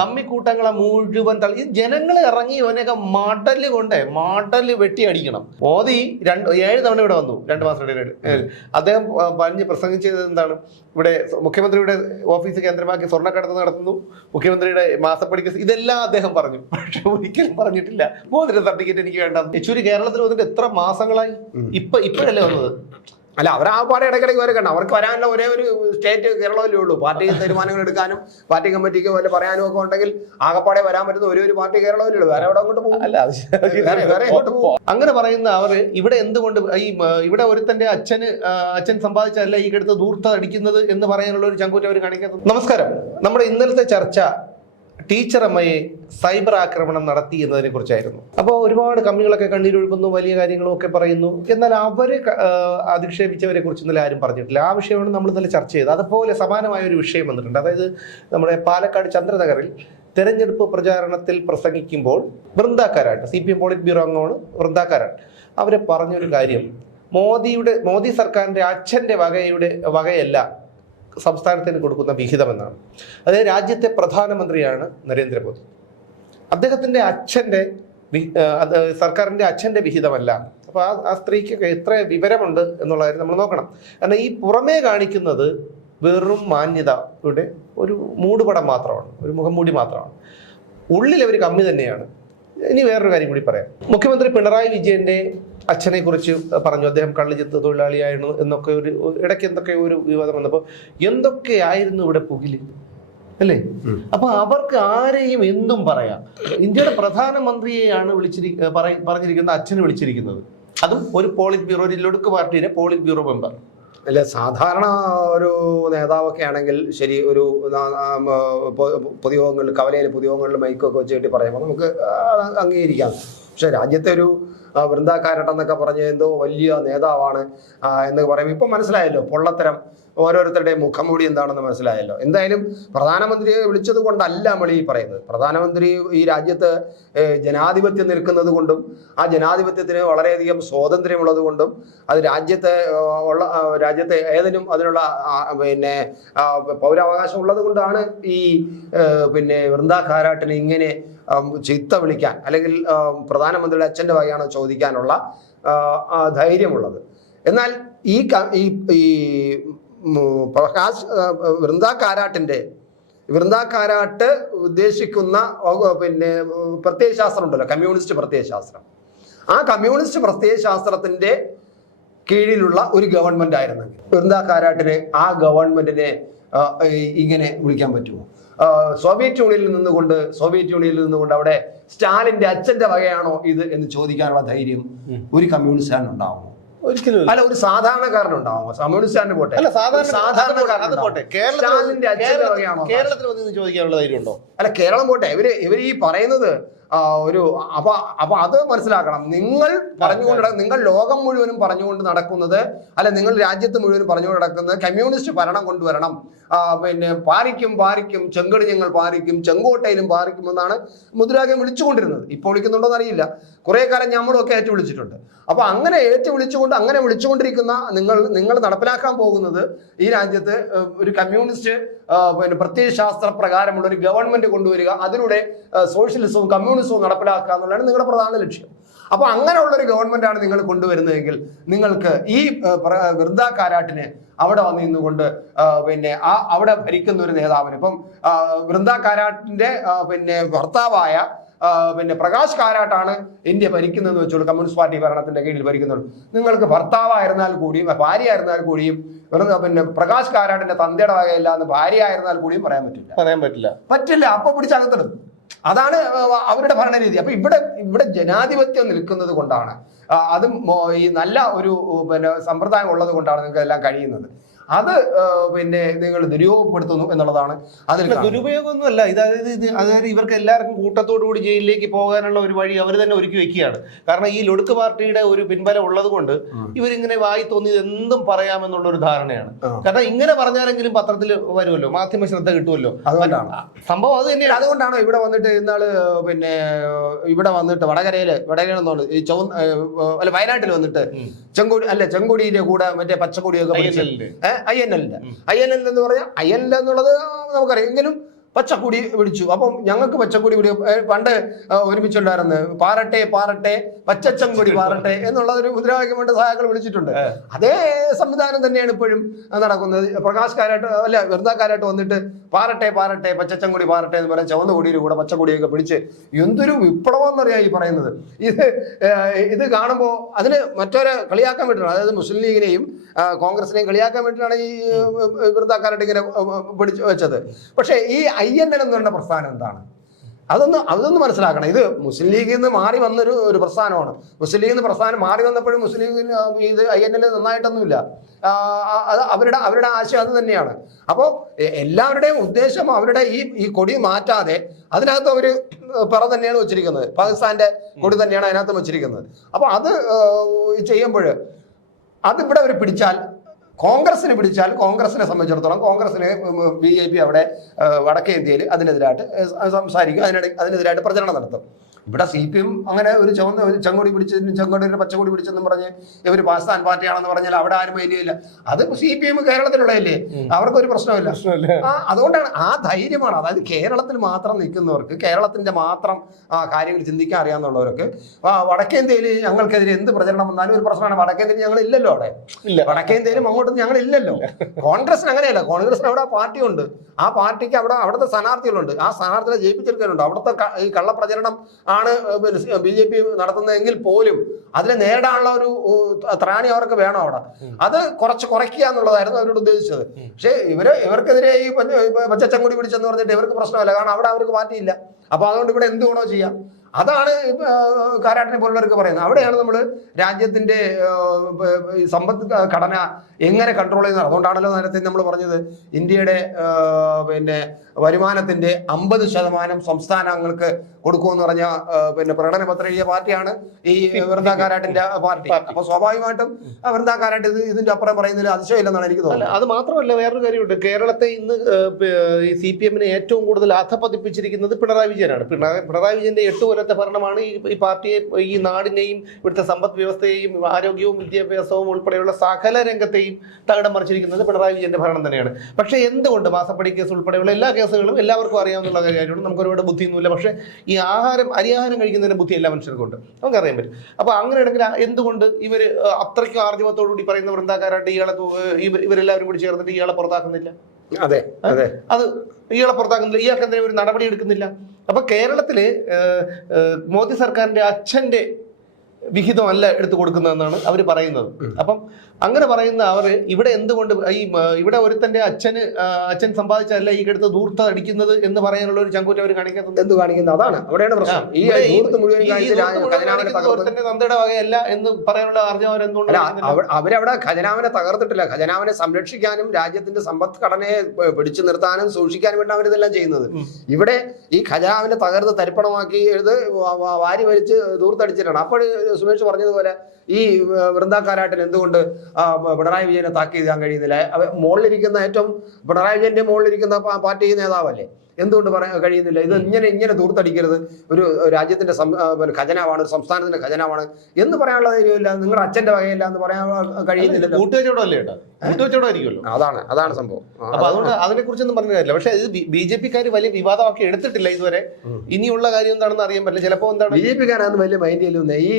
കമ്മിക്കൂട്ടങ്ങളെ മുഴുവൻ തള്ളി. ജനങ്ങൾ ഇറങ്ങി ഇവനൊക്കെ മടൽ കൊണ്ടേ മടൽ വെട്ടി അടിക്കണം. മോദി രണ്ട് ഏഴ് തവണ ഇവിടെ വന്നു രണ്ട് മാസം അദ്ദേഹം പറഞ്ഞ് പ്രസംഗിച്ചത് എന്താണ്? ഇവിടെ മുഖ്യമന്ത്രിയുടെ ഓഫീസ് കേന്ദ്രമാക്കി സ്വർണക്കടത്ത് നടത്തുന്നു. മുഖ്യമന്ത്രിയുടെ മാസപ്പടിക്ക് ഇതെല്ലാം അദ്ദേഹം പറഞ്ഞു. പക്ഷെ ഒരിക്കലും പറഞ്ഞിട്ടില്ല. മോദിയുടെ സർട്ടിഫിക്കറ്റ് എനിക്ക് വേണ്ട. യെച്ചൂരി കേരളത്തിൽ വന്നിട്ട് എത്ര മാസങ്ങളായി? ഇപ്പൊ ഇപ്പോഴല്ലേ വന്നത്? അല്ല അവർ ആ പാടെ ഇടയ്ക്കിടയ്ക്ക് വരെ കണ്ട. അവർക്ക് വരാനുള്ള ഒരേ ഒരു സ്റ്റേറ്റ് കേരളമല്ലേ ഉള്ളൂ. പാർട്ടി തീരുമാനങ്ങൾ എടുക്കാനും പാർട്ടി കമ്മിറ്റിക്ക് വല്ല പറയാനും ഒക്കെ ഉണ്ടെങ്കിൽ ആകപ്പാടെ വരാൻ പറ്റുന്ന ഒരേ ഒരു പാർട്ടി കേരളമല്ലേ ഉള്ളൂ. വേറെ എവിടെ അങ്ങോട്ട് പോകും? അല്ല വേറെ- എങ്ങോട്ട് പോകും? അങ്ങനെ പറയുന്ന അവർ ഇവിടെ എന്തുകൊണ്ട് ഈ ഇവിടെ ഒരുത്തന്റെ അച്ഛന് അച്ഛൻ സമ്പാദിച്ചതല്ല ഈ കിടത്ത് ദൂർത്തടിക്കുന്നത് എന്ന് പറയാനുള്ള ഒരു ചങ്കൂറ്റം അവർ കാണിക്കുന്നത് നമസ്കാരം. നമ്മുടെ ഇന്നലത്തെ ചർച്ച ടീച്ചർ അമ്മയെ സൈബർ ആക്രമണം നടത്തി എന്നതിനെ കുറിച്ചായിരുന്നു. അപ്പോൾ ഒരുപാട് കമ്മികളൊക്കെ കണ്ണീരൊഴുക്കുന്നു വലിയ കാര്യങ്ങളും ഒക്കെ പറയുന്നു. എന്നാൽ അവരെ അധിക്ഷേപിച്ചവരെ കുറിച്ച് ഇന്നലെ ആരും പറഞ്ഞിട്ടില്ല. ആ വിഷയമാണ് നമ്മൾ ഇന്നലെ ചർച്ച ചെയ്തത്. അതുപോലെ സമാനമായ ഒരു വിഷയം വന്നിട്ടുണ്ട്. അതായത് നമ്മുടെ പാലക്കാട് ചന്ദ്രനഗറിൽ തെരഞ്ഞെടുപ്പ് പ്രചാരണത്തിൽ പ്രസംഗിക്കുമ്പോൾ വൃന്ദാക്കാരായിട്ട് C P M polit bureau അംഗമാണ് വൃന്ദാക്കാരാണ്. അവരെ പറഞ്ഞൊരു കാര്യം മോദിയുടെ മോദി സർക്കാരിന്റെ അച്ഛന്റെ വകയുടെ വകയല്ല സംസ്ഥാനത്തിന് കൊടുക്കുന്ന വിഹിതമെന്നാണ്. അതായത് രാജ്യത്തെ പ്രധാനമന്ത്രിയാണ് നരേന്ദ്രമോദി. അദ്ദേഹത്തിന്റെ അച്ഛന്റെ സർക്കാരിന്റെ അച്ഛന്റെ വിഹിതമല്ല. അപ്പോൾ ആ ആ സ്ത്രീക്കൊക്കെ എത്ര വിവരമുണ്ട് എന്നുള്ള കാര്യം നമ്മൾ നോക്കണം. കാരണം ഈ പുറമേ കാണിക്കുന്നത് വെറും മാന്യതയുടെ ഒരു മൂടുപടം മാത്രമാണ് ഒരു മുഖംമൂടി മാത്രമാണ്. ഉള്ളിൽ അവർ കമ്മി തന്നെയാണ്. ഇനി വേറൊരു കാര്യം കൂടി പറയാം. മുഖ്യമന്ത്രി പിണറായി വിജയന്റെ അച്ഛനെ കുറിച്ച് പറഞ്ഞു അദ്ദേഹം കള്ളിചെത്ത് തൊഴിലാളിയായിരുന്നു എന്നൊക്കെ ഒരു ഇടയ്ക്ക് എന്തൊക്കെ ഒരു വിവാദം വന്നപ്പോൾ എന്തൊക്കെയായിരുന്നു ഇവിടെ പുകിൽ? അല്ലേ. അപ്പൊ അവർക്ക് ആരെയും എന്തും പറയാം. ഇന്ത്യയുടെ പ്രധാനമന്ത്രിയെയാണ് വിളിച്ചിരി പറഞ്ഞിരിക്കുന്ന പറഞ്ഞിരിക്കുന്നത് അച്ഛന് വിളിച്ചിരിക്കുന്നത്. അതും ഒരു പോളിറ്റ് ബ്യൂറോ ഒരു ലൊടുക്ക് പാർട്ടിയുടെ പോളിറ്റ് ബ്യൂറോ മെമ്പർ. അല്ല സാധാരണ ഒരു നേതാവൊക്കെ ആണെങ്കിൽ ശരി ഒരു പൊതുയോഗങ്ങളിൽ കവലയിൽ പൊതുയോഗങ്ങളിൽ മൈക്കൊക്കെ വെച്ച് കെട്ടി പറയുമ്പോൾ നമുക്ക് അംഗീകരിക്കാം. പക്ഷെ രാജ്യത്തെ ഒരു ആ, വൃന്ദാക്കാരട്ടം എന്നൊക്കെ പറഞ്ഞ എന്തോ വലിയ നേതാവാണ് എന്ന് പറയും പറയുമ്പോൾ ഇപ്പം മനസ്സിലായല്ലോ പൊള്ളത്തരം ഓരോരുത്തരുടെ മുഖംമൂടി എന്താണെന്ന് മനസ്സിലായല്ലോ. എന്തായാലും പ്രധാനമന്ത്രിയെ വിളിച്ചത് കൊണ്ടല്ല നമ്മൾ ഈ പറയുന്നത്. പ്രധാനമന്ത്രി ഈ രാജ്യത്ത് ജനാധിപത്യം നിൽക്കുന്നത് കൊണ്ടും ആ ജനാധിപത്യത്തിന് വളരെയധികം സ്വാതന്ത്ര്യമുള്ളത് കൊണ്ടും അത് രാജ്യത്തെ ഉള്ള രാജ്യത്തെ ഏതിനും അതിനുള്ള പിന്നെ പൗരാവകാശം ഉള്ളത് കൊണ്ടാണ് ഈ പിന്നെ വൃന്ദാ കാരാട്ടിന് ഇങ്ങനെ ചിത്ത വിളിക്കാൻ അല്ലെങ്കിൽ പ്രധാനമന്ത്രിയുടെ അച്ഛന്റെ വകയാണോ ചോദിക്കാനുള്ള ധൈര്യമുള്ളത്. എന്നാൽ ഈ ഈ പ്രകാശ് വൃന്ദ കാരാട്ടിന്റെ വൃന്ദ കാരാട്ട് ഉദ്ദേശിക്കുന്ന പിന്നെ പ്രത്യയശാസ്ത്രം ഉണ്ടല്ലോ കമ്മ്യൂണിസ്റ്റ് പ്രത്യയശാസ്ത്രം. ആ കമ്മ്യൂണിസ്റ്റ് പ്രത്യയശാസ്ത്രത്തിന്റെ കീഴിലുള്ള ഒരു ഗവൺമെന്റ് ആയിരുന്നെങ്കിൽ വൃന്ദ കാരാട്ടിനെ ആ ഈ- ഇങ്ങനെ വിളിക്കാൻ പറ്റുമോ? സോവിയറ്റ് യൂണിയനിൽ നിന്നുകൊണ്ട് സോവിയറ്റ് യൂണിയനിൽ നിന്നുകൊണ്ട് അവിടെ സ്റ്റാലിന്റെ അച്ഛന്റെ വകയാണോ ഇത് എന്ന് ചോദിക്കാനുള്ള ധൈര്യം ഒരു കമ്മ്യൂണിസ്റ്റുകാരൻ ഉണ്ടാവും ഒരിക്കലും അല്ല ഒരു സാധാരണക്കാരനുണ്ടാവുമോ കമ്മ്യൂണിസ്റ്റുകാരന് പോട്ടെ. അല്ല സാധാരണ ഒരു അത് പോട്ടെ, അച്ഛന്റെ കേരളത്തിൽ- വകയാണോ? കേരളത്തിൽ വന്ന് ചോദിക്കാനുള്ള ധൈര്യം ഉണ്ടോ അല്ല കേരളം പോട്ടെ. ഇവർ ഇവർ ഈ പറയുന്നത് ഒരു അപ്പൊ അപ്പൊ അത് മനസ്സിലാക്കണം. നിങ്ങൾ പറഞ്ഞുകൊണ്ട് നിങ്ങൾ ലോകം മുഴുവനും പറഞ്ഞുകൊണ്ട് നടക്കുന്നത് അല്ലെ നിങ്ങൾ രാജ്യത്ത് മുഴുവനും പറഞ്ഞുകൊണ്ട് നടക്കുന്നത് കമ്മ്യൂണിസ്റ്റ് ഭരണം കൊണ്ടുവരണം. പിന്നെ പാലിക്കും പാലിക്കും ചെങ്കടി ഞങ്ങൾ പാലിക്കും ചെങ്കോട്ടയിലും പാലിക്കും എന്നാണ് മുദ്രാവാക്യം വിളിച്ചുകൊണ്ടിരുന്നത്. ഇപ്പോൾ വിളിക്കുന്നുണ്ടോ എന്നറിയില്ല കുറെ കാലം ഞമ്മളൊക്കെ ഏറ്റു വിളിച്ചിട്ടുണ്ട് അപ്പൊ അങ്ങനെ ഏറ്റു വിളിച്ചുകൊണ്ട് അങ്ങനെ വിളിച്ചുകൊണ്ടിരിക്കുന്ന നിങ്ങൾ നിങ്ങൾ നടപ്പിലാക്കാൻ പോകുന്നത് ഈ രാജ്യത്ത് ഒരു കമ്മ്യൂണിസ്റ്റ് പിന്നെ പ്രത്യയശാസ്ത്ര പ്രകാരമുള്ള ഒരു ഗവൺമെന്റ് കൊണ്ടുവരിക അതിലൂടെ സോഷ്യലിസവും സോഷ്യലിസവും കമ്മ്യൂണിസവും നടപ്പിലാക്കുക എന്നുള്ളതാണ് നിങ്ങളുടെ പ്രധാന ലക്ഷ്യം. അപ്പൊ അങ്ങനെയുള്ള ഒരു ഗവൺമെന്റാണ് നിങ്ങൾ കൊണ്ടുവരുന്നതെങ്കിൽ നിങ്ങൾക്ക് ഈ വൃദ്ധ കാരാട്ടിനെ അവിടെ വന്ന് നിന്നുകൊണ്ട് പിന്നെ ആ അവിടെ ഭരിക്കുന്ന ഒരു നേതാവിന് ഇപ്പം വൃന്ദ കാരാട്ടിന്റെ പിന്നെ ഭർത്താവായ പിന്നെ പ്രകാശ് കാരാട്ടാണ് ഇന്ത്യ ഭരിക്കുന്നതെന്ന് വെച്ചോളൂ കമ്മ്യൂണിസ്റ്റ് പാർട്ടി ഭരണത്തിന്റെ കീഴിൽ ഭരിക്കുന്നത് നിങ്ങൾക്ക് ഭർത്താവായിരുന്നാൽ കൂടിയും ഭാര്യ ആയിരുന്നാൽ കൂടിയും പിന്നെ പ്രകാശ് കാരാട്ടിന്റെ തന്തയുടെ വകയില്ല എന്ന് ഭാര്യ ആയിരുന്നാൽ കൂടിയും പറയാൻ പറ്റില്ല. പറയാൻ പറ്റില്ല. പറ്റില്ല അപ്പൊ പിടിച്ചകത്തിടും. അതാണ് അവരുടെ ഭരണരീതി. അപ്പൊ ഇവിടെ ഇവിടെ ജനാധിപത്യം നിൽക്കുന്നത് കൊണ്ടാണ് അതും ഈ നല്ല ഒരു പിന്നെ സമ്പ്രദായം ഉള്ളത് കൊണ്ടാണ് നിങ്ങൾക്ക് എല്ലാം കഴിയുന്നത്. അത് പിന്നെ നിങ്ങൾ ദുരുപയോഗപ്പെടുത്തുന്നു എന്നുള്ളതാണ് അതിൽ അല്ല, കാണുന്നത്. ദുരുപയോഗമൊന്നുമല്ല ഇത് അതായത് ഇത് അതായത് ഇവർക്ക് എല്ലാവർക്കും കൂട്ടത്തോടു കൂടി ജയിലിലേക്ക് പോകാനുള്ള ഒരു വഴി അവർ തന്നെ ഒരുക്കി വെക്കുകയാണ് കാരണം ഈ ലൊടുക്ക് പാർട്ടിയുടെ ഒരു പിൻബലം ഉള്ളത് കൊണ്ട്. ഇവരിങ്ങനെ വായി തോന്നിയത് എന്തും പറയാമെന്നുള്ള ഒരു ധാരണയാണ്. കാരണം ഇങ്ങനെ പറഞ്ഞാലെങ്കിലും പത്രത്തിൽ വരുമല്ലോ മാധ്യമ ശ്രദ്ധ കിട്ടുമല്ലോ അതുകൊണ്ടാണ് സംഭവം അത് തന്നെ തന്നെയാണ് അതുകൊണ്ടാണോ ഇവിടെ വന്നിട്ട് ഇന്നാൾ പിന്നെ ഇവിടെ വന്നിട്ട് വടകരയിൽ വടകരയെന്നോണ്ട് ഈ ചൗ അല്ല വയനാട്ടിൽ വന്നിട്ട്. ചെങ്കൊടി അല്ല ചെങ്കൊടിയുടെ കൂടെ മറ്റേ പച്ചക്കൊടിയൊക്കെ ന്റെ. ഐ എൻ എല്ലിന്റെ. ഐ എന്ന് പറഞ്ഞാൽ ഐ എന്നുള്ളത് നമുക്കറിയാം എങ്കിലും പച്ചക്കുടി വിളിച്ചു. അപ്പം ഞങ്ങൾക്ക് പച്ചക്കുടി പിടി പണ്ട് ഒരുമിച്ചുണ്ടായിരുന്നു. പാറട്ടെ പാറട്ടെ പച്ചച്ചം കൊടി പാറട്ടെ എന്നുള്ള ഒരു മുദ്രാവാക്യം കൊണ്ട് സഹായങ്ങൾ വിളിച്ചിട്ടുണ്ട് അതേ സംവിധാനം തന്നെയാണ് ഇപ്പോഴും നടക്കുന്നത്. പ്രകാശ്കാരായിട്ട് അല്ല വെറുതെ വന്നിട്ട് പാറട്ടെ പാറട്ടെ പച്ചച്ചം കൊടി പാറട്ടെ എന്ന് പറയാൻ ചുവന്ന കൊടിയിൽ കൂടെ പച്ചക്കൊടിയൊക്കെ പിടിച്ച് എന്തൊരു വിപ്ലവം എന്നറിയാം ഈ പറയുന്നത്. ഇത് ഇത് കാണുമ്പോൾ അതിന് മറ്റൊരു കളിയാക്കാൻ വേണ്ടിയിട്ടാണ്. അതായത് മുസ്ലിം ലീഗിനെയും കോൺഗ്രസിനെയും കളിയാക്കാൻ വേണ്ടിയിട്ടാണ് ഈ വൃന്ദാക്കാരായിട്ട് ഇങ്ങനെ പിടിച്ചു വെച്ചത്. പക്ഷേ ഈ ഐ എൻ എൽ എന്ന് പറയുന്ന പ്രസ്ഥാനം എന്താണ്? അതൊന്ന് അതൊന്ന് മനസ്സിലാക്കണം. ഇത് മുസ്ലിം ലീഗിൽ നിന്ന് മാറി വന്നൊരു ഒരു പ്രസ്ഥാനമാണ്. മുസ്ലിം ലീഗിൽ നിന്ന് പ്രസ്ഥാനം മാറി വന്നപ്പോഴും മുസ്ലിം ലീഗിന് ഇത് ഐ എൻ എൽ നന്നായിട്ടൊന്നുമില്ല. അത് അവരുടെ അവരുടെ ആശയം അത് തന്നെയാണ്. അപ്പോൾ എല്ലാവരുടെയും ഉദ്ദേശം അവരുടെ ഈ ഈ കൊടി മാറ്റാതെ അതിനകത്ത് അവർ പറ തന്നെയാണ് വെച്ചിരിക്കുന്നത്. പാകിസ്ഥാന്റെ കൊടി തന്നെയാണ് അതിനകത്ത് വെച്ചിരിക്കുന്നത്. അപ്പോൾ അത് ചെയ്യുമ്പോൾ അതിവിടെ അവർ പിടിച്ചാൽ കോൺഗ്രസിന് പിടിച്ചാൽ കോൺഗ്രസിനെ സംബന്ധിച്ചിടത്തോളം കോൺഗ്രസിന് ബി ജെ പി അവിടെ വടക്കേ ഇന്ത്യയിൽ അതിനെതിരായിട്ട് സംസാരിക്കും. അതിനിടെ അതിനെതിരായിട്ട് പ്രചരണം നടത്തും. ഇവിടെ സി പി എം അങ്ങനെ ഒരു ചുവന്ന ഒരു ചെങ്കൊടി പിടിച്ചതിനും ഒരു പച്ചക്കൊടി പിടിച്ചെന്നും പറഞ്ഞ് ഇവർ പാകിസ്ഥാൻ പാർട്ടിയാണെന്ന് പറഞ്ഞാൽ അവിടെ ആരും വലിയില്ല അത് സി പി എം കേരളത്തിലുള്ളതല്ലേ? അവർക്കൊരു പ്രശ്നമില്ല. ആ അതുകൊണ്ടാണ് ആ ധൈര്യമാണ്. അതായത് കേരളത്തിൽ മാത്രം നിൽക്കുന്നവർക്ക് കേരളത്തിന്റെ മാത്രം ആ, കാര്യങ്ങൾ ചിന്തിക്കാൻ അറിയാവുന്നവർക്ക് ആ, വടക്കേന്ത്യയിൽ ഞങ്ങൾക്കെതിരെ എന്ത് പ്രചരണം വന്നാലും ഒരു പ്രശ്നമാണ്. വടക്കേന്ത്യയിൽ ഞങ്ങൾ ഇല്ലല്ലോ അവിടെ. ഇല്ല. വടക്കേന്ത്യയിലും അങ്ങോട്ടും ഞങ്ങൾ ഇല്ലല്ലോ കോൺഗ്രസിന് അങ്ങനെയല്ല. കോൺഗ്രസിന് അവിടെ പാർട്ടി ഉണ്ട് ആ പാർട്ടിക്ക് അവിടെ അവിടുത്തെ സ്ഥാനാർത്ഥികളുണ്ട്. ആ സ്ഥാനാർത്ഥികളെ ജയിപ്പിച്ചെടുക്കാനുണ്ട്. അവിടുത്തെ ഈ കള്ളപ്രചരണം ആണ് ബി ജെ പി നടത്തുന്നതെങ്കിൽ പോലും അതിനെ നേരിടാനുള്ള ഒരു ത്രാണി അവർക്ക് വേണം അവിടെ. അത് കുറച്ച് കുറയ്ക്കുക എന്നുള്ളതായിരുന്നു അവരോട് ഉദ്ദേശിച്ചത്. പക്ഷേ ഇവർ ഇവർക്കെതിരെ ഈ പച്ച- പച്ചച്ചങ്കുടി പിടിച്ചെന്ന് പറഞ്ഞിട്ട് ഇവർക്ക് പ്രശ്നമല്ല. കാരണം അവിടെ അവർക്ക് മാറ്റിയില്ല. അപ്പൊ അതുകൊണ്ട് ഇവിടെ എന്ത് വേണോ ചെയ്യാം. അതാണ് കാരാട്ടിനെ പോലുള്ളവർക്ക് പറയുന്നത്. അവിടെയാണ് നമ്മൾ രാജ്യത്തിന്റെ സമ്പത്ത് ഘടന എങ്ങനെ കൺട്രോൾ ചെയ്യുന്നത്? അതുകൊണ്ടാണല്ലോ നേരത്തെ നമ്മൾ പറഞ്ഞത് ഇന്ത്യയുടെ പിന്നെ വരുമാനത്തിന്റെ അമ്പത് ശതമാനം സംസ്ഥാനങ്ങൾക്ക് കൊടുക്കുമെന്ന് പറഞ്ഞ പിന്നെ പ്രകടന പത്രം എഴുതിയ പാർട്ടിയാണ് ഈ വൃന്ദ കാരാട്ടിന്റെ പാർട്ടി. അപ്പൊ സ്വാഭാവികമായിട്ടും വൃന്ദ കാരാട്ട് ഇത് ഇതിന്റെ അപ്പുറം പറയുന്നതിൽ അതിശയമില്ലെന്നാണ് എനിക്ക് തോന്നുന്നത്. അത് മാത്രമല്ല വേറൊരു കാര്യമുണ്ട്. കേരളത്തെ ഇന്ന് ഈ സി പി എമ്മിനെ ഏറ്റവും കൂടുതൽ അധപ്പതിപ്പിച്ചിരിക്കുന്നത് പിണറായി വിജയനാണ്. പിണറായി പിണറായി വിജയന്റെ എട്ട് കൊല്ലത്തെ ഭരണമാണ്. ഈ ഈ പാർട്ടിയെ ഈ നാടിനെയും ഇവിടുത്തെ സമ്പദ് വ്യവസ്ഥയെയും ആരോഗ്യവും വിദ്യാഭ്യാസവും ഉൾപ്പെടെയുള്ള സകല രംഗത്തെയും തകിടം മറിച്ചിരിക്കുന്നത് പിണറായി വിജയന്റെ ഭരണം തന്നെയാണ്. പക്ഷേ എന്തുകൊണ്ട് മാസപ്പടി കേസ് ഉൾപ്പെടെയുള്ള എല്ലാ കേസുകളും എല്ലാവർക്കും അറിയാവുന്ന കാര്യമാണ്. നമുക്ക് ഒരുപാട് ബുദ്ധിയൊന്നുമില്ല. പക്ഷേ ഈ ആഹാരം അരിയാഹാരം കഴിക്കുന്നതിന് ബുദ്ധി എല്ലാ മനുഷ്യർക്കും ഉണ്ട് നമുക്ക് അറിയാൻ പറ്റും. അപ്പൊ അങ്ങനെയാണെങ്കിൽ എന്തുകൊണ്ട് ഇവർ അത്രയ്ക്കും ആർജവത്തോടുകൂടി പറയുന്ന വൃന്ദാക്കാരായിട്ട് ഇയാളെ ഇവരെല്ലാവരും കൂടി ചേർന്നിട്ട് ഇയാളെ പുറത്താക്കുന്നില്ല? അതെ അതെ. അത് ഇയാളെ പുറത്താക്കുന്നില്ല. ഇയാൾക്ക് എന്തിനാ ഒരു നടപടി എടുക്കുന്നില്ല? അപ്പൊ കേരളത്തിൽ മോദി സർക്കാരിന്റെ അച്ഛന്റെ വിഹിതമല്ല എടുത്തു കൊടുക്കുന്നതെന്നാണ് അവർ പറയുന്നത്. അപ്പം അങ്ങനെ പറയുന്ന അവർ ഇവിടെ എന്തുകൊണ്ട് ഈ ഇവിടെ ഒരുത്തന്റെ അച്ഛന് അച്ഛൻ സമ്പാദിച്ചല്ല ഈ കിടത്ത് ദൂർത്ത അടിക്കുന്നത് എന്ന് പറയാനുള്ള ഒരു ചങ്കൂറ്റം അവർ കാണിക്കുന്നത് എന്ത് കാണിക്കുന്നത് അതാണ്. അവിടെയാണ് പ്രശ്നം. ഈ ഒരുത്തന്റെ തന്തയുടെ വകയല്ല എന്ന് പറയാനുള്ള ആർജവം അവർ എന്തുകൊണ്ട് അവരവിടെ ഖജനാവിനെ തകർത്തിട്ടില്ല. ഖജനാവിനെ സംരക്ഷിക്കാനും രാജ്യത്തിന്റെ സമ്പദ് ഘടനയെ പിടിച്ചു നിർത്താനും സൂക്ഷിക്കാനും വേണ്ടി അവരിതെല്ലാം ചെയ്യുന്നത്. ഇവിടെ ഈ ഖജനാവിനെ തകർത്ത് തരിപ്പണമാക്കി എഴുത് വാരി വലിച്ച് ദൂർത്തടിച്ചിട്ടാണ് അപ്പോൾ സുമേഷ് പറഞ്ഞതുപോലെ ഈ വൃന്ദാക്കാരാട്ടിൽ എന്തുകൊണ്ട് പിണറായി വിജയനെ താക്കീത് ചെയ്യാൻ കഴിയുന്നില്ല? മുകളിലിരിക്കുന്ന ഏറ്റവും പിണറായി വിജയന്റെ മുകളിലിരിക്കുന്ന പാർട്ടി നേതാവല്ലേ? എന്തുകൊണ്ട് പറയാൻ കഴിയുന്നില്ല? ഇത് ഇങ്ങനെ ഇങ്ങനെ ദൂർത്തടിക്കരുത് ഒരു രാജ്യത്തിന്റെ ഖജനാവാണ് ഒരു സംസ്ഥാനത്തിന്റെ ഖജനാവാണ് എന്ന് പറയാനുള്ള ധൈര്യമില്ല നിങ്ങളുടെ അച്ഛന്റെ വകയില്ല എന്ന് പറയാൻ കഴിയുന്നില്ല ഏട്ടാ? അതാണ് അതാണ് സംഭവം. അപ്പൊ അതുകൊണ്ട് അതിനെ കുറിച്ചൊന്നും പറഞ്ഞ കാര്യമില്ല. പക്ഷെ ഇത് ബി ജെ പിക്കാർ വലിയ വിവാദമാക്കി എടുത്തിട്ടില്ല ഇതുവരെ. ഇനിയുള്ള കാര്യം എന്താണെന്ന് അറിയാൻ പറ്റില്ല. ചിലപ്പോ എന്താണ്? ബി ജെ പിക്കാരൊന്നും വലിയ മൈൻഡ് ചെയ്യുന്നത് ഈ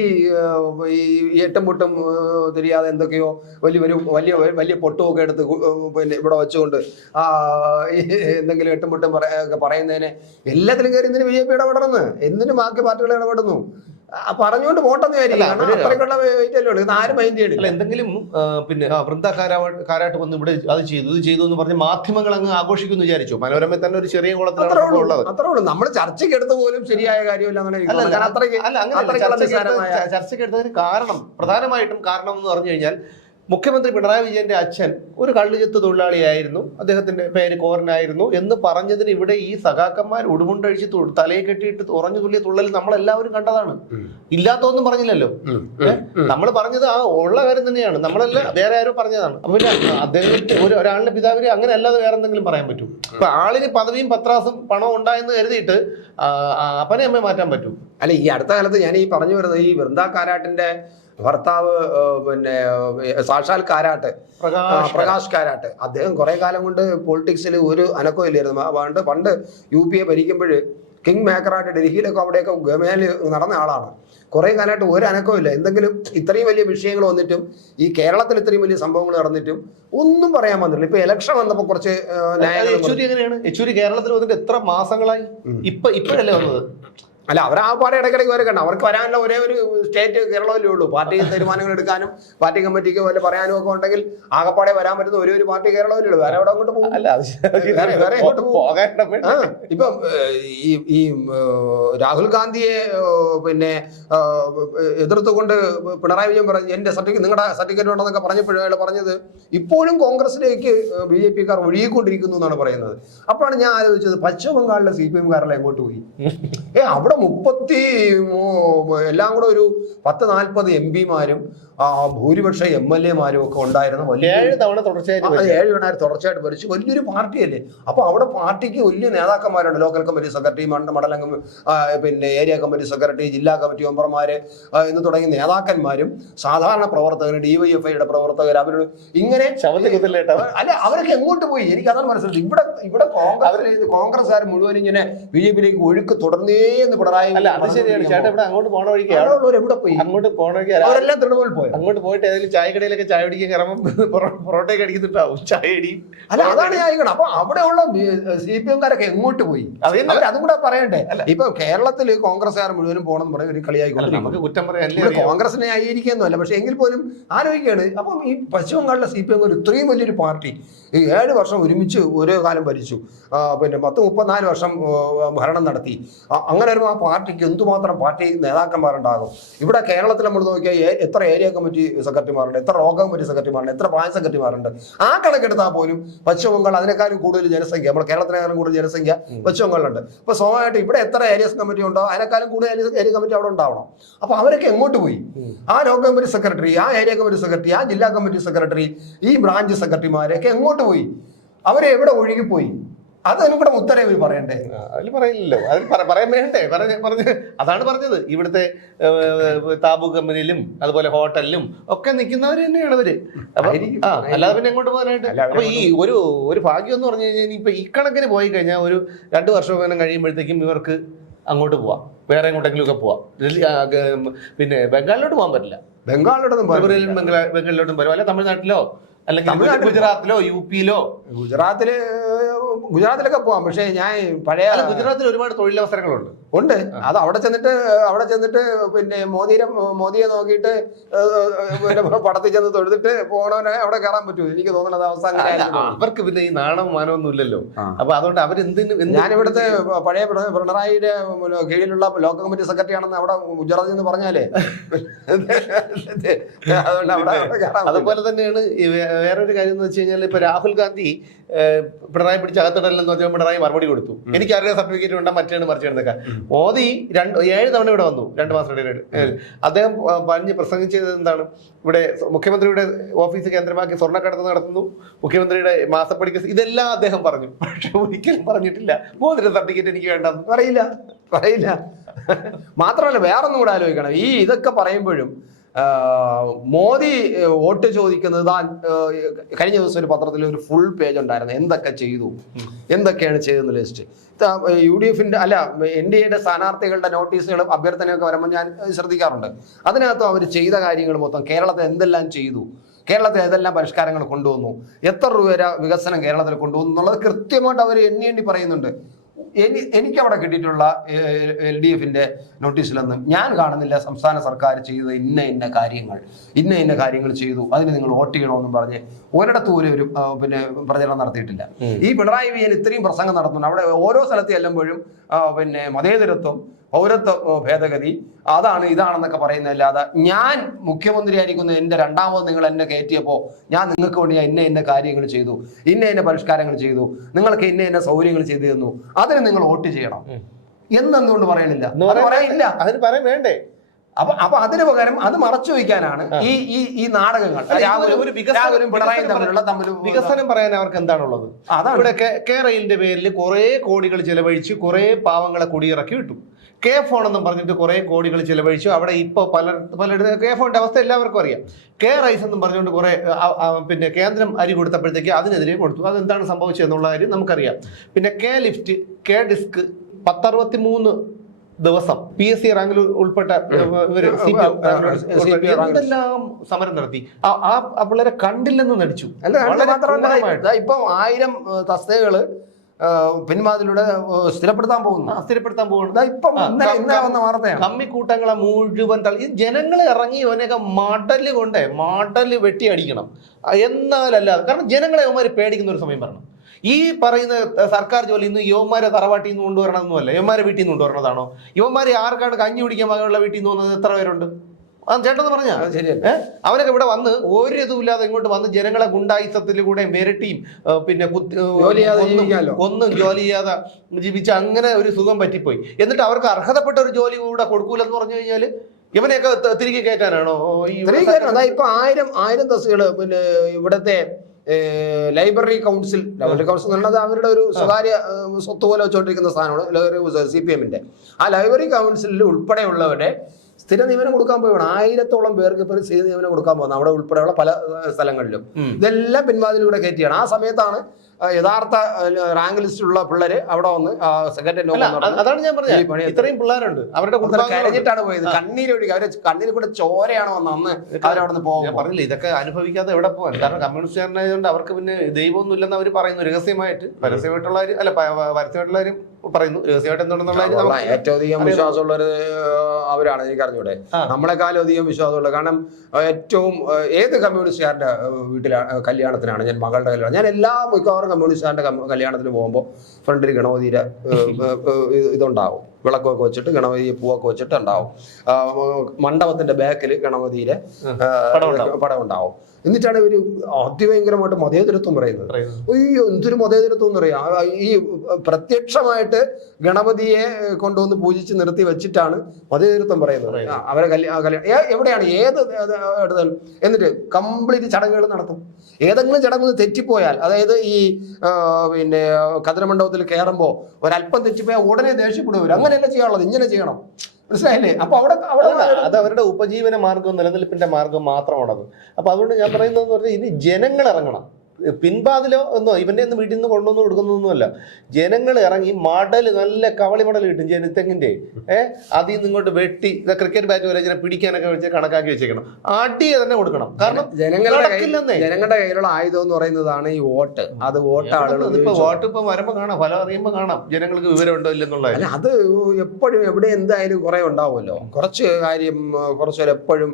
ഈ പൊട്ടും തിരിയാതെ എന്തൊക്കെയോ വലിയ ഒരു വലിയ വലിയ പൊട്ടുമൊക്കെ എടുത്ത് പിന്നെ ഇവിടെ വെച്ചുകൊണ്ട് ആ എന്തെങ്കിലും എട്ടും പൊട്ടും പറ- ഒക്കെ പറയുന്നതിന് എല്ലാത്തിലും കയറി ഇതിന് ബി ജെ പി ഇടപെടണമെന്ന് എന്തിനും ബാക്കി പാർട്ടികൾ ഇടപെടുന്നു? പറഞ്ഞുകൊണ്ട് പോട്ടെന്ന് അത്രയ്ക്കുള്ള വെയിറ്റ് അല്ലേ ഉള്ളൂ. ആരും മൈൻഡ് അല്ല ചെയ്യണില്ല എന്തെങ്കിലും പിന്നെ വൃന്ദ കാരാട്ട് വന്ന് ഇവിടെ അത് ചെയ്തു ഇത് ചെയ്തു എന്ന് പറഞ്ഞ് മാധ്യമങ്ങൾ അങ്ങ് ആഘോഷിക്കുന്നു വിചാരിച്ചു? മനോരമ തന്നെ ഒരു ചെറിയ കുളത്തിലാണ് ഉള്ളത്. അത്രേ ഉള്ളൂ. നമ്മൾ ചർച്ചയ്ക്ക് എടുത്ത പോലും ശരിയായ കാര്യമില്ല അങ്ങനെ ചർച്ചയ്ക്ക് എടുത്തതിന് കാരണം പ്രധാനമായിട്ടും കാരണം എന്ന് പറഞ്ഞു കഴിഞ്ഞാൽ മുഖ്യമന്ത്രി പിണറായി വിജയന്റെ അച്ഛൻ ഒരു കള്ളുചെത്ത് തൊഴിലാളിയായിരുന്നു. അദ്ദേഹത്തിന്റെ പേര് കോരനായിരുന്നു എന്ന് പറഞ്ഞതിന് ഇവിടെ ഈ സഖാക്കന്മാർ ഉടുമുണ്ടഴിച്ച് തലയെ കെട്ടിയിട്ട് ഉറഞ്ഞു തുള്ളിയ തുള്ളൽ നമ്മളെല്ലാവരും കണ്ടതാണ്. ഇല്ലാത്തതൊന്നും പറഞ്ഞില്ലല്ലോ. നമ്മൾ പറഞ്ഞത് ആ ഉള്ള കാര്യം തന്നെയാണ്. നമ്മളല്ല വേറെ ആരും പറഞ്ഞതാണ്. പിന്നെ അദ്ദേഹത്തിന്റെ ഒരു ഒരാളുടെ പിതാവിനെ അങ്ങനെ അല്ലാതെ വേറെ എന്തെങ്കിലും പറയാൻ പറ്റും. ഇപ്പൊ ആളിന് പദവിയും പത്രാസും പണവും ഉണ്ടായെന്ന് കരുതിയിട്ട് അപ്പനെ അമ്മയെ മാറ്റാൻ പറ്റും. അല്ല ഈ അടുത്ത കാലത്ത് ഞാൻ ഈ പറഞ്ഞു വരുന്നത് ഈ വൃന്ദ കാരാട്ടിന്റെ ഭർത്താവ് പിന്നെ സാക്ഷാൽ കാരാട്ട്. പ്രകാശ് കാരാട്ട്. അദ്ദേഹം കുറെ കാലം കൊണ്ട് പോളിറ്റിക്സിൽ ഒരു അനക്കം ഇല്ലായിരുന്നു ആ, പണ്ട് പണ്ട് യു പി എ ഭരിക്കുമ്പോൾ കിങ് മേക്കറായിട്ട് ഡൽഹിയിലൊക്കെ അവിടെയൊക്കെ ഗമേൽ നടന്ന ആളാണ്. കുറേ കാലമായിട്ട് ഒരു അനക്കമില്ല ഇല്ല എന്തെങ്കിലും ഇത്രയും വലിയ വിഷയങ്ങൾ വന്നിട്ടും ഈ കേരളത്തിൽ ഇത്രയും വലിയ സംഭവങ്ങൾ നടന്നിട്ടും ഒന്നും പറയാൻ വന്നില്ല ഇപ്പൊ ഇലക്ഷൻ വന്നപ്പോൾ കുറച്ച് യെച്ചൂരി എങ്ങനെയാണ്? യെച്ചൂരി കേരളത്തിൽ വന്നിട്ട് എത്ര മാസങ്ങളായി? ഇപ്പൊ ഇപ്പോഴല്ലേ വന്നത്? അല്ല അവർ ആ പാടെ ഇടയ്ക്കിടയ്ക്ക് വരെ കണ്ട. അവർക്ക് വരാനുള്ള ഒരേ ഒരു സ്റ്റേറ്റ് കേരളമല്ലേ ഉള്ളൂ. പാർട്ടി തീരുമാനങ്ങൾ എടുക്കാനും പാർട്ടി കമ്മിറ്റിക്ക് വല്ല പറയാനും ഒക്കെ ഉണ്ടെങ്കിൽ ആകപ്പാടെ വരാൻ പറ്റുന്ന ഒരേ ഒരു പാർട്ടി കേരളമല്ലേ ഉള്ളൂ. വേറെ എവിടെ അങ്ങോട്ട് പോകും? അല്ല വേറെ- വേറെ എങ്ങോട്ട് പോകും? ആ, ഇപ്പം ഈ ഈ രാഹുൽ ഗാന്ധിയെ പിന്നെ എതിർത്തുകൊണ്ട് പിണറായി വിജയൻ പറഞ്ഞു എന്റെ സർട്ടിഫിക്കറ്റ് നിങ്ങളുടെ സർട്ടിഫിക്കറ്റ് ഉണ്ടെന്നൊക്കെ പറഞ്ഞപ്പോഴും അയാൾ പറഞ്ഞത് ഇപ്പോഴും കോൺഗ്രസിലേക്ക് ബി ജെ പിക്കാർ ഒഴുകിക്കൊണ്ടിരിക്കുന്നു എന്നാണ് പറയുന്നത്. അപ്പോഴാണ് ഞാൻ ആലോചിച്ചത് പശ്ചിമ ബംഗാളിലെ സി പി എംകാരെല്ലാം എങ്ങോട്ട് പോയി? ഏ അവിടെ മുപ്പത്തി എല്ലാം കൂടെ ഒരു പത്ത് നാൽപ്പത് എം പിമാരും ഭൂരിപക്ഷ എം എൽ എമാരും ഒക്കെ ഉണ്ടായിരുന്ന വലിയ ഏഴ് തവണ തുടർച്ചയായിട്ട് ആ. ഏഴ് തുടർച്ചയായിട്ട് ഭരിച്ചു. വലിയൊരു പാർട്ടിയല്ലേ? അപ്പൊ അവിടെ പാർട്ടിക്ക് വലിയ നേതാക്കന്മാരുണ്ട്. ലോക്കൽ കമ്മിറ്റി സെക്രട്ടറി മണ്ഡ മണ്ഡലം പിന്നെ ഏരിയ കമ്മിറ്റി സെക്രട്ടറി ജില്ലാ കമ്മിറ്റി മെമ്പർമാര് ആ, എന്ന് തുടങ്ങിയ നേതാക്കന്മാരും സാധാരണ പ്രവർത്തകർ ഡിവൈഎഫ്ഐയുടെ പ്രവർത്തകർ അവരോട് ഇങ്ങനെ അല്ല അവരൊക്കെ എങ്ങോട്ട് പോയി? എനിക്ക് അതാണ് മനസ്സിലായി ഇവിടെ ഇവിടെ കോൺഗ്രസ് കോൺഗ്രസ്സുകാർ മുഴുവൻ ഇങ്ങനെ ബി ജെ പിയിലേക്ക് ഒഴുക്ക് തുടർന്നേ എന്ന് പിണറായി അല്ല അത് ശരിയാണ്. ചേട്ടാ ഇവിടെ അങ്ങോട്ട് പോണ വഴിക്ക് എവിടെ പോയി? അങ്ങോട്ട് പോണ വഴിക്ക് അവരെല്ലാം തൃണമൂൽ പോയോ? അങ്ങോട്ട് പോയിട്ട് ഏതെങ്കിലും ചായക്കടയിലൊക്കെ ചായ കുടിക്കാൻ ഇറങ്ങുമ്പോൾ പൊറോട്ടയൊക്കെ അടിക്കുന്നുണ്ടാവും. ചായ അടി. അല്ല അതാണ് ഞാൻ ഇങ്ങനെ അപ്പൊ അവിടെയുള്ള സി പി എംകാരൊക്കെ എങ്ങോട്ട് പോയി? അത് കൂടെ പറയണ്ടേ? ഇപ്പൊ കേരളത്തിൽ കോൺഗ്രസ്സുകാർ മുഴുവനും പോകണം പറയും ഒരു കളിയായിക്കോട്ടെ നമുക്ക് കുറ്റം പറയാൻ. കോൺഗ്രസിനെ ആയിരിക്കുന്നല്ല പക്ഷെ എങ്കിൽ പോലും ആലോചിക്കുകയാണ്. അപ്പം ഈ പശ്ചിമ ബംഗാളിലെ സി പി എം ഒരു ഇത്രയും വലിയൊരു പാർട്ടി ഈ ഏഴ് വർഷം ഒരുമിച്ച് ഓരോ കാലം ഭരിച്ചു. പിന്നെ പത്ത് മുപ്പത്തിനാല് വർഷം ഭരണം നടത്തി. അങ്ങനെ വരുമ്പോൾ ആ പാർട്ടിക്ക് എന്തുമാത്രം പാർട്ടി നേതാക്കന്മാരുണ്ടാകും? ഇവിടെ കേരളത്തിൽ നമ്മൾ നോക്കിയാൽ എത്ര ഏരിയ കമ്മിറ്റി സെക്രട്ടറിമാരുണ്ട് എത്ര രോഗ കമ്മിറ്റി സെക്രട്ടറിമാരുണ്ട് എത്ര പ്രായ സെക്രട്ടറിമാരുണ്ട്. ആ കണക്കെടുത്താൽ പോലും പശ്ചിമ ബംഗാൾ അതിനേക്കാളും കൂടുതൽ ജനസംഖ്യ നമ്മുടെ കേരളത്തിനേക്കാളും കൂടുതൽ ജനസംഖ്യ പശ്ചിമ ബംഗാളിലുണ്ട് അപ്പോൾ സ്വാഭാവികമായിട്ട് ഇവിടെ എത്ര ഏരിയസ് കമ്മിറ്റി ഉണ്ടോ അതിനേക്കാളും കൂടുതൽ ഏരിയ കമ്മിറ്റി അവിടെ ഉണ്ടാവണം. അപ്പോൾ അവരൊക്കെ എങ്ങോട്ട് പോയി? ആ ലോക കമ്മിറ്റി സെക്രട്ടറി ആ ഏരിയ കമ്മിറ്റി സെക്രട്ടറി ആ ജില്ലാ കമ്മിറ്റി സെക്രട്ടറി ഈ ബ്രാഞ്ച് സെക്രട്ടറിമാരൊക്കെ എങ്ങോട്ട് പോയി? അവരെ എവിടെ ഒഴുകിപ്പോയി? അതിനും കൂടെ ഉത്തരം ഇവർ പറയണ്ടേ? അതിൽ പറയില്ലല്ലോ. അതിൽ പറയാൻ വേണ്ടേ? പറഞ്ഞ പറഞ്ഞ് അതാണ് പറഞ്ഞത്. ഇവിടുത്തെ താബു കമ്പനിയിലും അതുപോലെ ഹോട്ടലിലും ഒക്കെ നിൽക്കുന്നവർ തന്നെയാണ് അവർ. അപ്പൊ ആ അല്ലാതെ പിന്നെ എങ്ങോട്ട് പോകാനായിട്ട്? അപ്പൊ ഈ ഒരു ഒരു ഭാഗ്യം എന്ന് പറഞ്ഞു കഴിഞ്ഞാൽ ഇപ്പൊ ഈ കണക്കിന് പോയി കഴിഞ്ഞാൽ ഒരു രണ്ടു വർഷം കഴിയുമ്പോഴത്തേക്കും ഇവർക്ക് അങ്ങോട്ട് പോവാം. വേറെ എങ്ങോട്ടെങ്കിലും ഒക്കെ പോവാം. ഡൽഹി, പിന്നെ ബംഗാളിലോട്ട് പോകാൻ പറ്റില്ല. ബംഗാളിലോട്ടൊന്നും ബംഗാളിലോട്ടും വരും അല്ലെ തമിഴ്നാട്ടിലോ അല്ലെങ്കിൽ ഗുജറാത്തിലോ യു പിയിലോ? ഗുജറാത്തിൽ ഗുജറാത്തിലൊക്കെ പോവാം. പക്ഷേ ഞാൻ പഴയ ഗുജറാത്തിൽ ഒരുപാട് തൊഴിലവസരങ്ങളുണ്ട്. ഉണ്ട്. അത് അവിടെ ചെന്നിട്ട് അവിടെ ചെന്നിട്ട് പിന്നെ മോദിയെ മോദിയെ നോക്കിയിട്ട് പിന്നെ പടത്തിൽ ചെന്ന് തൊഴുതിട്ട് പോകണവനെ അവിടെ കയറാൻ പറ്റൂ. എനിക്ക് തോന്നുന്നത് അവസാനം. അവർക്ക് പിന്നെ ഈ നാണം മാനമൊന്നും ഇല്ലല്ലോ. അപ്പൊ അതുകൊണ്ട് അവരെന്തിനും ഞാനിവിടുത്തെ പഴയ പിണ- പിണറായിയുടെ കീഴിലുള്ള ലോക്കൽ കമ്മിറ്റി സെക്രട്ടറി ആണെന്ന് അവിടെ ഗുജറാത്തിൽ നിന്ന് പറഞ്ഞാലേ. അതുകൊണ്ട് അവിടെ. അതുപോലെ തന്നെയാണ് വേറൊരു കാര്യം എന്ന് വെച്ച് കഴിഞ്ഞാൽ ഇപ്പൊ രാഹുൽ ഗാന്ധി പിണറായി പിടിച്ച് അകത്തിടലെന്ന് വെച്ചാൽ പിണറായി മറുപടി കൊടുത്തു. എനിക്ക് ആരുടെ സർട്ടിഫിക്കറ്റ് ഉണ്ടോ മറ്റേ മറിച്ചെടുത്തൊക്കെ മോദി രണ്ട് ഏഴ് തവണ ഇവിടെ വന്നു. രണ്ട് മാസം ഇടയിൽ. അദ്ദേഹം പറഞ്ഞ് പ്രസംഗിച്ചത് എന്താണ്? ഇവിടെ മുഖ്യമന്ത്രിയുടെ ഓഫീസ് കേന്ദ്രമാക്കി സ്വർണക്കടത്ത് നടത്തുന്നു. മുഖ്യമന്ത്രിയുടെ മാസപ്പടിക്ക് ഇതെല്ലാം അദ്ദേഹം പറഞ്ഞു. പക്ഷെ ഒരിക്കലും പറഞ്ഞിട്ടില്ല. മോദിയുടെ സർട്ടിഫിക്കറ്റ് എനിക്ക് വേണ്ടെന്ന്. പറയില്ല. പറയില്ല. മാത്രമല്ല വേറൊന്നും കൂടെ ആലോചിക്കണം. ഈ ഇതൊക്കെ പറയുമ്പോഴും മോദി വോട്ട് ചോദിക്കുന്നത് താൻ കഴിഞ്ഞ ദിവസം ഒരു പത്രത്തിൽ ഒരു ഫുൾ പേജ് ഉണ്ടായിരുന്നു. എന്തൊക്കെ ചെയ്തു? എന്തൊക്കെയാണ് ചെയ്തെന്ന് ലിസ്റ്റ് യു ഡി എഫിന്റെ അല്ല എൻ ഡി എയുടെ സ്ഥാനാർത്ഥികളുടെ നോട്ടീസുകളും അഭ്യർത്ഥനയൊക്കെ വരുമ്പോൾ ഞാൻ ശ്രദ്ധിക്കാറുണ്ട്. അതിനകത്ത് അവർ ചെയ്ത കാര്യങ്ങൾ മൊത്തം കേരളത്തെ എന്തെല്ലാം ചെയ്തു? കേരളത്തിൽ ഏതെല്ലാം പരിഷ്കാരങ്ങൾ കൊണ്ടുവന്നു? എത്ര രൂപ വികസനം കേരളത്തിൽ കൊണ്ടുവന്നു എന്നുള്ളത് കൃത്യമായിട്ട് അവർ എണ്ണി എണ്ണി പറയുന്നുണ്ട്. എനി എനിക്ക് അവിടെ കിട്ടിയിട്ടുള്ള എൽ ഡി എഫിന്റെ നോട്ടീസിലൊന്നും ഞാൻ കാണുന്നില്ല സംസ്ഥാന സർക്കാർ ചെയ്ത ഇന്ന ഇന്ന കാര്യങ്ങൾ. ഇന്ന ഇന്ന കാര്യങ്ങൾ ചെയ്തു. അതിന് നിങ്ങൾ വോട്ട് ചെയ്യണമെന്നും പറഞ്ഞ് ഒരിടത്ത് പോലും ഒരു പിന്നെ പ്രചരണം നടത്തിയിട്ടില്ല. ഈ പിണറായി വിജയൻ ഇത്രയും പ്രസംഗം നടത്തുന്നുണ്ട്. അവിടെ ഓരോ സ്ഥലത്ത് ചെല്ലുമ്പോഴും പിന്നെ മതേതരത്വം പൗരത്വ ഭേദഗതി. അതാണ് ഇതാണെന്നൊക്കെ പറയുന്നതല്ലാതെ ഞാൻ മുഖ്യമന്ത്രി ആയിരിക്കുന്ന എന്റെ രണ്ടാമത് നിങ്ങൾ എന്നെ കയറ്റിയപ്പോൾ ഞാൻ നിങ്ങൾക്ക് വേണ്ടി ഞാൻ ഇന്ന ഇന്ന കാര്യങ്ങൾ ചെയ്തു ഇന്ന ഇന്ന പരിഷ്കാരങ്ങൾ ചെയ്തു നിങ്ങൾക്ക് ഇന്ന ഇന്ന സൗകര്യങ്ങൾ ചെയ്തു തന്നു. അതിന് നിങ്ങൾ വോട്ട് ചെയ്യണം. എന്നെന്തുകൊണ്ട് പറയണില്ല. പറയാനില്ല അതിന് പറയാൻ വേണ്ടേ? അപ്പൊ അപ്പൊ അതിന് പകരം അത് മറച്ചു വയ്ക്കാനാണ് ഈ ഈ ഈ നാടകങ്ങൾ. പിണറായി തമ്മിലുള്ള തമ്മിൽ വികസനം പറയാൻ അവർക്ക് എന്താണുള്ളത്? അതാണ്. ഇവിടെ കെ- കെ പേരിൽ കുറെ കോടികൾ ചെലവഴിച്ച് കുറെ പാവങ്ങളെ കുടിയിറക്കി വിട്ടു. കെ ഫോൺ എന്നും പറഞ്ഞിട്ട് കുറെ കോടികൾ ചിലവഴിച്ചു. അവിടെ ഇപ്പോൾ പല പലയിടത്ത് കെ ഫോണിന്റെ അവസ്ഥ എല്ലാവർക്കും അറിയാം. കെ റൈസ് എന്നും പറഞ്ഞുകൊണ്ട് കുറെ പിന്നെ കേന്ദ്രം അരി കൊടുത്തപ്പോഴത്തേക്ക് അതിനെതിരെ കൊടുത്തു. അതെന്താണ് സംഭവിച്ചത് എന്നുള്ള കാര്യം നമുക്കറിയാം. പിന്നെ കെ ലിഫ്റ്റ് കെ ഡിസ്ക് പത്തറുപത്തി മൂന്ന് ദിവസം പി എസ് സി റാങ്കിൽ ഉൾപ്പെട്ട ഇവർ. എന്തെല്ലാം സമരം നടത്തി. ആ- പിള്ളേരെ കണ്ടില്ലെന്ന് നടിച്ചു. ഇപ്പൊ ആയിരം തസ്തികകൾ പിൻവാതിലൂടെ ഏഹ്, സ്ഥിരപ്പെടുത്താൻ പോകുന്നു. സ്ഥിരപ്പെടുത്താൻ പോകുന്നു. ഇപ്പം ഇന്നലെ ഇന്നലെ വന്ന വാർത്തയാണ്. കമ്മിക്കൂട്ടങ്ങളെ മുഴുവൻ തള്ളി ജനങ്ങൾ ഇറങ്ങി ഇവനൊക്കെ മടൽ കൊണ്ടേ മടൽ വെട്ടി അടിക്കണം. ആ, എന്നാലല്ലാതെ കാരണം ജനങ്ങളെ യവന്മാര് പേടിക്കുന്ന ഒരു സമയം പറഞ്ഞു ഈ പറയുന്ന സർക്കാർ ജോലി ഇന്ന് യുവന്മാരെ തറവാട്ടിൽ നിന്ന് കൊണ്ടുവരണമെന്നല്ല യുവന്മാരെ വീട്ടിൽ നിന്ന് കൊണ്ടുവരണതാണോ? യുവന്മാരെ ആർക്കാണ് കഞ്ഞി പിടിക്കാൻ വകയുള്ള വീട്ടിൽ നിന്ന് വന്നത്? എത്ര പേരുണ്ട്? പറഞ്ഞ. അത് ശരിയല്ല? ഏഹ് അവനൊക്കെ ഇവിടെ വന്ന് ഒരു ഇതുമില്ലാതെ ഇങ്ങോട്ട് വന്ന് ജനങ്ങളെ ഗുണ്ടായുസത്തിലൂടെയും വിരട്ടിയും പിന്നെ. ഒന്നും ജോലി ചെയ്യാതെ ജീവിച്ച് അങ്ങനെ ഒരു സുഖം പറ്റിപ്പോയി. എന്നിട്ട് അവർക്ക് അർഹതപ്പെട്ട ഒരു ജോലി കൂടെ കൊടുക്കൂലെന്ന് പറഞ്ഞു കഴിഞ്ഞാൽ ഇവനെയൊക്കെ തിരികെ കയറ്റാനാണോ? അതാ ഇപ്പൊ ആയിരം ആയിരം തസ്തികൾ പിന്നെ ഇവിടത്തെ ലൈബ്രറി കൗൺസിൽ ലൈബ്രറി കൗൺസിൽ എന്നുള്ളത് അവരുടെ ഒരു സ്വകാര്യ സ്വത്ത് പോലെ വെച്ചുകൊണ്ടിരിക്കുന്ന സാധനമാണ് ലൈബ്രറി സി പി എമ്മിന്റെ. ആ ലൈബ്രറി കൗൺസിലിൽ ഉൾപ്പെടെയുള്ളവരെ സ്ഥിര നിയമനം കൊടുക്കാൻ പോവുകയാണ് ആയിരത്തോളം പേർക്ക് ഇപ്പോൾ സ്ഥിര നിയമനം കൊടുക്കാൻ പോകുന്നത് അവിടെ ഉൾപ്പെടെയുള്ള പല സ്ഥലങ്ങളിലും. ഇതെല്ലാം പിൻവാതിലൂടെ കയറ്റിയാണ്. ആ സമയത്താണ് യഥാർത്ഥ റാങ്ക് ലിസ്റ്റിലുള്ള പിള്ളേര് അവിടെ വന്ന് സെക്രട്ടറി അതാണ് ഞാൻ പറഞ്ഞത്. ഇത്രയും പിള്ളേരുണ്ട്. അവരുടെ. കരഞ്ഞിട്ടാണ് പോയത്. കണ്ണീരൊഴുകി അവരെ കണ്ണിൽ കൂടെ ചോരയാണ് വന്ന് അന്ന് അവരവിടെ നിന്ന് പോകും പറഞ്ഞില്ല ഇതൊക്കെ അനുഭവിക്കാതെ എവിടെ പോകാൻ കാരണം കമ്മ്യൂണിസ്റ്റുകാരനായതുകൊണ്ട് അവർക്ക് പിന്നെ ദൈവമൊന്നും ഇല്ലെന്ന് അവർ പറയുന്നു. രഹസ്യമായിട്ട്. പരസ്യമായിട്ടുള്ള അല്ല പ- പ- പരസ്യമായിട്ടുള്ള കാര്യം പറയുന്നു. രഹസ്യമായിട്ട് എന്തുണ്ടെന്നുള്ള ഏറ്റവും അധികം വിശ്വാസമുള്ള വിശ്വാസമുള്ളവര് അവരാണ് എനിക്ക് അറിഞ്ഞൂടെ. നമ്മളെക്കാളും അധികം വിശ്വാസമുള്ള കാരണം ഏറ്റവും ഏത് കമ്മ്യൂണിസ്റ്റുകാരുടെ വീട്ടിലാണ് കല്യാണത്തിനാണ് ഞാൻ മകളുടെ കല്യാണം. ഞാൻ എല്ലാ മിക്കവാറും കമ്മ്യൂണിസ്റ്റുകാരുടെ കല്യാണത്തിന് പോകുമ്പോൾ ഫ്രണ്ടിൽ ഗണപതിയുടെ ഇതുണ്ടാവും. വിളക്കൊക്കെ വെച്ചിട്ട് ഗണപതി പൂവൊക്കെ വെച്ചിട്ട് ഉണ്ടാവും മണ്ഡപത്തിന്റെ ബാക്കിൽ ഗണപതിയിലെ പടം ഉണ്ടാവും. എന്നിട്ടാണ് ഇവർ അതിഭയങ്കരമായിട്ട് മതേതരത്വം പറയുന്നത്. അയ്യോ എന്തൊരു മതേതരത്വം എന്ന് പറയാ. ഈ പ്രത്യക്ഷമായിട്ട് ഗണപതിയെ കൊണ്ടുവന്ന് പൂജിച്ച് നിർത്തി വെച്ചിട്ടാണ് മതേതരത്വം പറയുന്നത്. അവരെ കല്യാണം എവിടെയാണ്? ഏത് എടുത്താലും എന്നിട്ട് കംപ്ലീറ്റ് ചടങ്ങുകൾ നടത്തും. ഏതെങ്കിലും ചടങ്ങ് തെറ്റിപ്പോയാൽ അതായത് ഈ പിന്നെ കതിരമണ്ഡപത്തിൽ കയറുമ്പോൾ ഒരല്പം തെറ്റിപ്പോയാൽ ഉടനെ ദേഷ്യപ്പെടുവരും അങ്ങനെയല്ല ചെയ്യാനുള്ളത്. ഇങ്ങനെ ചെയ്യണം. മനസ്സിലായില്ലേ? അപ്പൊ അവിടെ അവിടെ അത് അവരുടെ ഉപജീവന മാർഗവും നിലനിൽപ്പിന്റെ മാർഗം മാത്രമാണത്. അപ്പൊ അതുകൊണ്ട് ഞാൻ പറയുന്നത് ഇനി ജനങ്ങൾ ഇറങ്ങണം. പിൻപാതിലോ എന്നോ ഇവന്റെ ഒന്നും വീട്ടിൽ നിന്ന് കൊണ്ടുവന്ന് കൊടുക്കുന്നൊന്നുമല്ല. ജനങ്ങൾ ഇറങ്ങി മടൽ നല്ല കവളി മടൽ കിട്ടും ജനത്തെങ്ങിന്റെ. ഏ? ഏഹ് അതിൽ നിന്ന് ഇങ്ങോട്ട് വെട്ടി ക്രിക്കറ്റ് ബാറ്റ് വരെ പിടിക്കാനൊക്കെ വെച്ച് കണക്കാക്കി വെച്ചേക്കണം. അടിയെ തന്നെ കൊടുക്കണം. കാരണം ജനങ്ങളുടെ ജനങ്ങളുടെ കയ്യിലുള്ള ആയുധം എന്ന് പറയുന്നതാണ് ഈ വോട്ട്. അത് വോട്ട് ആളുകൾ ഇപ്പൊ വോട്ട് ഇപ്പൊ വരുമ്പോ കാണാം. ഫലം അറിയുമ്പോ കാണാം. ജനങ്ങൾക്ക് വിവരം ഉണ്ടോ ഇല്ലെന്നുള്ള അല്ല അത് എപ്പോഴും എവിടെ എന്തായാലും കുറെ ഉണ്ടാവുമല്ലോ. കുറച്ച് കാര്യം ആ, എപ്പോഴും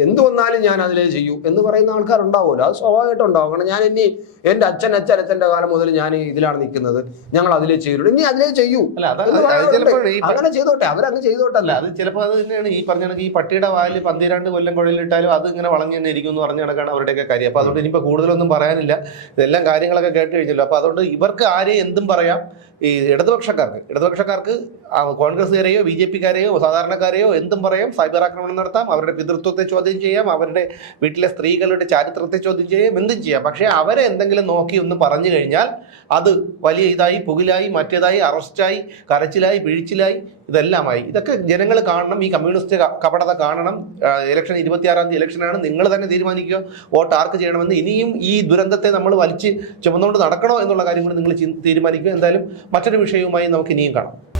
എന്ത് വന്നാലും ഞാൻ അതിലേ ചെയ്യൂ എന്ന് പറയുന്ന ആൾക്കാർ ആൾക്കാരുണ്ടാവുമല്ലോ. അത് സ്വാഭാവികമായിട്ടും ഉണ്ടാവും. കാരണം ഞാൻ ഇനി എന്റെ അച്ഛൻ അച്ഛനച്ഛന്റെ കാലം മുതൽ ഞാൻ ഇതിലാണ് നിൽക്കുന്നത്. ഞങ്ങൾ അതിലേ ചെയ്യൂള്ളൂ ഇനി അതിലേ ചെയ്യൂ. അങ്ങനെ ചെയ്തോട്ടെ അവരങ്ങ് ചെയ്തോട്ടെ അല്ല അത് ചിലപ്പോൾ അത് തന്നെയാണ് ഈ പറഞ്ഞ കണക്ക് ഈ പട്ടിയുടെ വാൽ പന്തിരാണ്ട് കൊല്ലം കുഴലിട്ടാലും അത് ഇങ്ങനെ വളഞ്ഞു തന്നെ ഇരിക്കും എന്ന് പറഞ്ഞ കണക്കാണ് അവരുടെയൊക്കെ കാര്യം. അപ്പൊ അതുകൊണ്ട് ഇനിയിപ്പോൾ കൂടുതലൊന്നും പറയാനില്ല. ഇതെല്ലാം കാര്യങ്ങളൊക്കെ കേട്ട് കഴിഞ്ഞല്ലോ. അപ്പൊ അതുകൊണ്ട് ഇവർക്ക് ആരെയും എന്തും പറയാം. ഈ ഇടതുപക്ഷക്കാർക്ക് ഇടതുപക്ഷക്കാർക്ക് കോൺഗ്രസ്സുകാരെയോ ബി ജെ പിക്കാരെയോ സാധാരണക്കാരെയോ എന്തും പറയാം. സൈബർ ആക്രമണം നടത്താം. അവരുടെ പിതൃത്വത്തെ ചോദ്യം ചെയ്യാം. അവരുടെ വീട്ടിലെ സ്ത്രീകളുടെ ചാരിത്രത്തെ ചോദ്യം ചെയ്യാം. എന്തും ചെയ്യാം. പക്ഷേ അവരെ എന്തെങ്കിലും നോക്കി ഒന്ന് പറഞ്ഞു കഴിഞ്ഞാൽ അത് വലിയ ഇതായി പുകിലായി മറ്റേതായി അറസ്റ്റായി കരച്ചിലായി പിഴിച്ചിലായി ഇതെല്ലാമായി. ഇതൊക്കെ ജനങ്ങൾ കാണണം. ഈ കമ്മ്യൂണിസ്റ്റ് കപടത കാണണം. ഇലക്ഷൻ ഇരുപത്തിയാറാം തീയതി ഇലക്ഷനാണ്. നിങ്ങൾ തന്നെ തീരുമാനിക്കുക. വോട്ട് ആർക്ക് ചെയ്യണമെന്ന്. ഇനിയും ഈ ദുരന്തത്തെ നമ്മൾ വലിച്ച് ചുമന്നുകൊണ്ട് നടക്കണോ എന്നുള്ള കാര്യം കൂടി നിങ്ങൾ തീരുമാനിക്കുക. എന്തായാലും മറ്റൊരു വിഷയവുമായി നമുക്ക് ഇനിയും കാണാം.